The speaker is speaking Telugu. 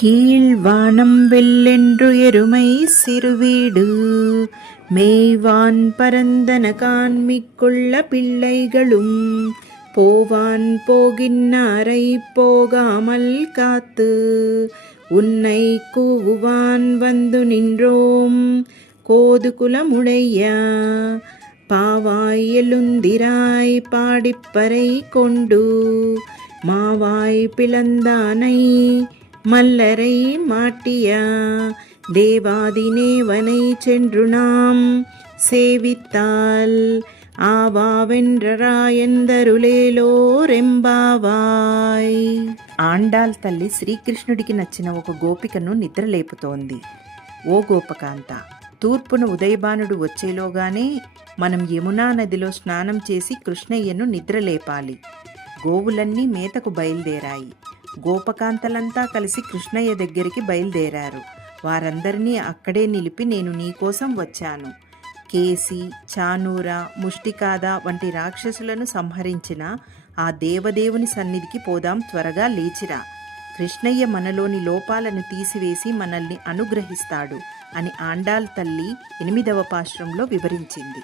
கீழ்வானம் வெள்ளென்று எருமை சிறுவீடு மேய்வான் பரந்தன காண்மிக்குள்ள பிள்ளைகளும் போவான் போகின்னாரை போகாமல் காத்து உன்னை கூவுவான் வந்து நின்றோம் கோது குலமுடைய பாவாய் எழுந்திராய் பாடிப்பறை கொண்டு மாவாய் பிளந்தானை மல்லரை மாட்டிய தேவாதினேவனை சென்று நாம் சேவித்தால் ఆవావెండ్రరాయందరులేలోరెంబావాయ్. ఆండాల్ తల్లి శ్రీకృష్ణుడికి నచ్చిన ఒక గోపికను నిద్రలేపుతోంది. ఓ గోపకాంత, తూర్పున ఉదయభానుడు వచ్చేలోగానే మనం యమునా నదిలో స్నానం చేసి కృష్ణయ్యను నిద్రలేపాలి. గోవులన్నీ మేతకు బయలుదేరాయి. గోపకాంతలంతా కలిసి కృష్ణయ్య దగ్గరికి బయలుదేరారు. వారందరినీ అక్కడే నిలిపి నేను నీకోసం వచ్చాను. కేసి, చానూర, ముష్టికాద వంటి రాక్షసులను సంహరించిన ఆ దేవదేవుని సన్నిధికి పోదాం, త్వరగా లేచిరా. కృష్ణయ్య మనలోని లోపాలను తీసివేసి మనల్ని అనుగ్రహిస్తాడు అని ఆండాల్ తల్లి 8వ పాశ్రంలో వివరించింది.